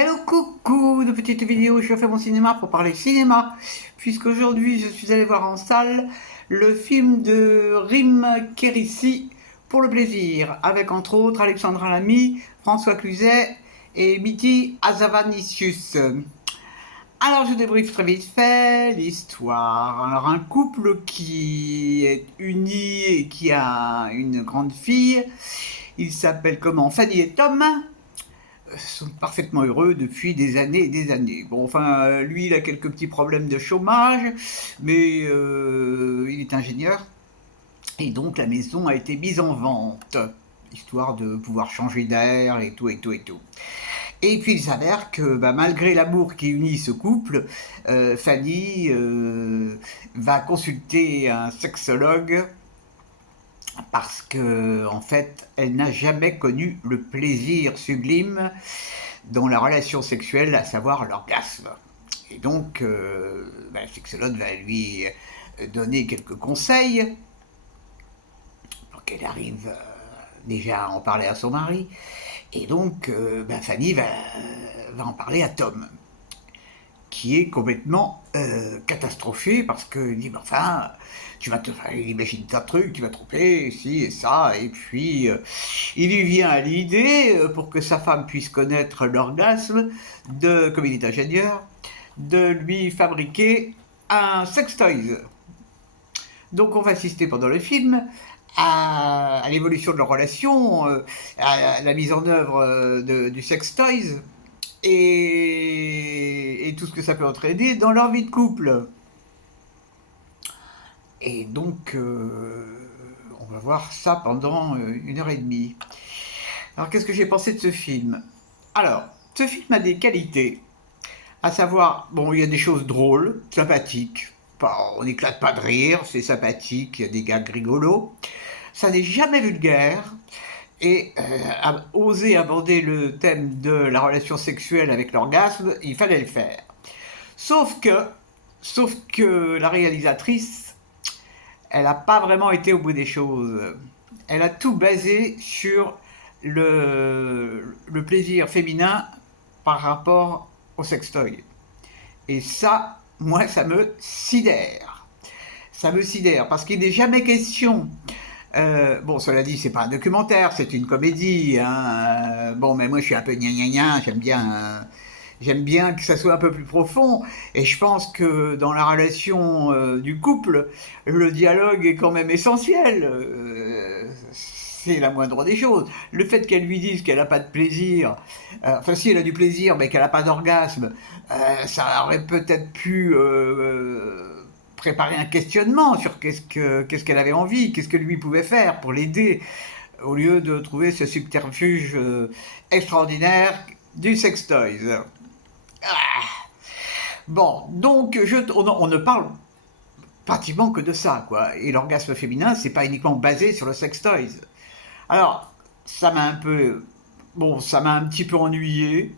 Hello coucou, de petite vidéo, je fais mon cinéma pour parler cinéma, puisqu'aujourd'hui je suis allé voir en salle le film de Rim Kérissi pour le plaisir, avec entre autres Alexandra Lamy, François Cluzet et Mehdi Hazanavicius. Alors je débriefe très vite fait l'histoire. Alors un couple qui est uni et qui a une grande fille, il s'appelle comment? Fanny et Tom sont parfaitement heureux depuis des années et des années. Bon, enfin, lui, il a quelques petits problèmes de chômage, mais il est ingénieur, et donc la maison a été mise en vente, histoire de pouvoir changer d'air et tout, et tout, et tout. Et puis il s'avère que malgré l'amour qui unit ce couple, Fanny va consulter un sexologue parce que en fait, elle n'a jamais connu le plaisir sublime dans la relation sexuelle, à savoir l'orgasme. Et donc, le sexologue va lui donner quelques conseils pour qu'elle arrive déjà à en parler à son mari. Et donc, Fanny va en parler à Tom, qui est complètement catastrophé parce qu'il dit enfin, il imagine tas de trucs, tu vas tromper, ci et ça, et puis il lui vient à l'idée, pour que sa femme puisse connaître l'orgasme, comme il est ingénieur, de lui fabriquer un sextoy. Donc on va assister pendant le film à l'évolution de leur relation, à la mise en œuvre du sextoy, et tout ce que ça peut entraîner dans leur vie de couple. Et donc, on va voir ça pendant 1 heure et demie. Alors, qu'est-ce que j'ai pensé de ce film? Alors, ce film a des qualités, à savoir, bon, il y a des choses drôles, sympathiques, on n'éclate pas de rire, c'est sympathique, il y a des gags rigolos, ça n'est jamais vulgaire, et oser aborder le thème de la relation sexuelle avec l'orgasme, il fallait le faire. Sauf que la réalisatrice, elle n'a pas vraiment été au bout des choses. Elle a tout basé sur le plaisir féminin par rapport au sextoy. Et ça, moi, ça me sidère. Ça me sidère, parce qu'il n'est jamais question. Bon, cela dit, c'est pas un documentaire, c'est une comédie. Hein. Bon, mais moi, je suis un peu gna gna gna, j'aime bien que ça soit un peu plus profond. Et je pense que dans la relation du couple, le dialogue est quand même essentiel. C'est la moindre des choses. Le fait qu'elle lui dise qu'elle n'a pas de plaisir, enfin si elle a du plaisir mais qu'elle n'a pas d'orgasme, ça aurait peut-être pu préparer un questionnement sur qu'est-ce qu'elle avait envie, qu'est-ce que lui pouvait faire pour l'aider, au lieu de trouver ce subterfuge extraordinaire du sextoys. Ah. Bon, donc on ne parle pratiquement que de ça, quoi. Et l'orgasme féminin, c'est pas uniquement basé sur le sextoys. Alors, ça m'a un peu, bon, ça m'a un petit peu ennuyé,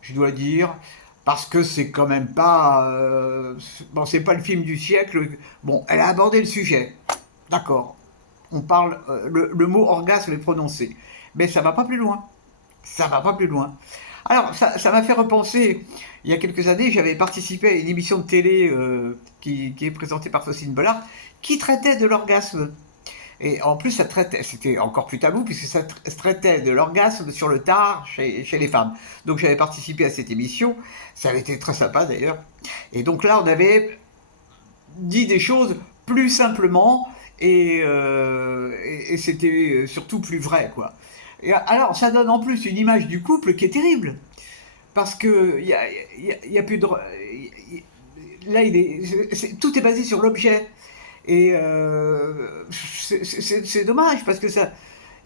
je dois dire, parce que c'est quand même pas, bon, c'est pas le film du siècle. Bon, elle a abordé le sujet, d'accord. On parle, le mot orgasme est prononcé, mais ça va pas plus loin. Ça va pas plus loin. Alors, ça m'a fait repenser. Il y a quelques années, j'avais participé à une émission de télé qui est présentée par Faustine Bollard, qui traitait de l'orgasme. Et en plus, c'était encore plus tabou, puisque ça traitait de l'orgasme sur le tard chez les femmes. Donc j'avais participé à cette émission, ça avait été très sympa d'ailleurs. Et donc là, on avait dit des choses plus simplement, et c'était surtout plus vrai, quoi. Et alors, ça donne en plus une image du couple qui est terrible, parce que y a plus de... Là, tout est basé sur l'objet. Et c'est dommage parce que ça,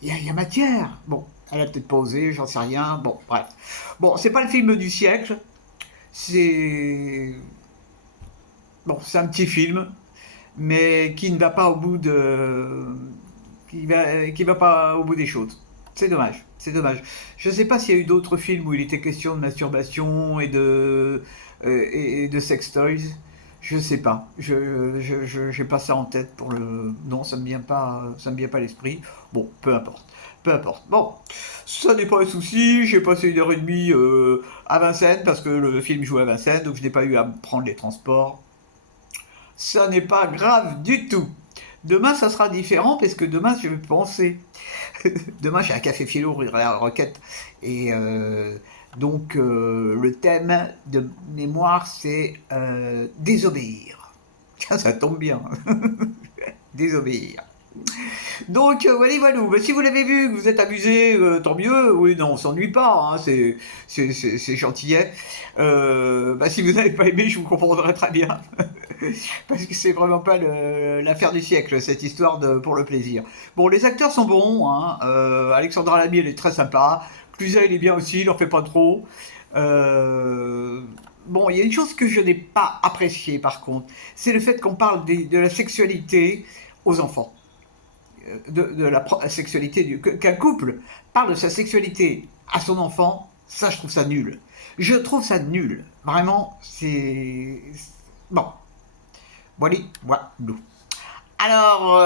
y a matière. Bon, elle a peut-être pas osé, j'en sais rien. Bon, bref. Bon, c'est pas le film du siècle. C'est bon, c'est un petit film, mais qui ne va pas au bout qui va pas au bout des choses. C'est dommage, c'est dommage. Je ne sais pas s'il y a eu d'autres films où il était question de masturbation et de sex toys. Je sais pas. J'ai pas ça en tête pour le. Non, ça me vient pas à l'esprit. Bon, peu importe. peu importe. Bon, ça n'est pas un souci, j'ai passé 1h30 à Vincennes, parce que le film jouait à Vincennes, donc je n'ai pas eu à me prendre les transports. Ça n'est pas grave du tout. Demain, ça sera différent, parce que demain, je vais penser. Demain, j'ai un café philo rue de la Roquette. Et donc, le thème de mémoire, c'est désobéir. Tiens, ça tombe bien. Désobéir. Donc, voilà, voilà. Bah, si vous l'avez vu, que vous êtes amusé, tant mieux. Oui, non, on s'ennuie pas. Hein, c'est gentillet. Bah, si vous n'avez pas aimé, je vous comprendrai très bien. Parce que c'est vraiment pas l'affaire du siècle, cette histoire de pour le plaisir. Bon, les acteurs sont bons, hein. Alexandra Lamy, elle est très sympa. Cluzet, il est bien aussi, il en fait pas trop. Bon, il y a une chose que je n'ai pas appréciée, par contre, c'est le fait qu'on parle de la sexualité aux enfants. De la sexualité, qu'un couple parle de sa sexualité à son enfant, ça, je trouve ça nul. Je trouve ça nul. Vraiment, c'est... Bon. Voilà, voilà. Alors,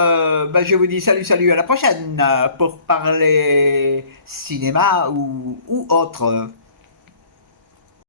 bah, je vous dis salut, salut, à la prochaine pour parler cinéma ou autre.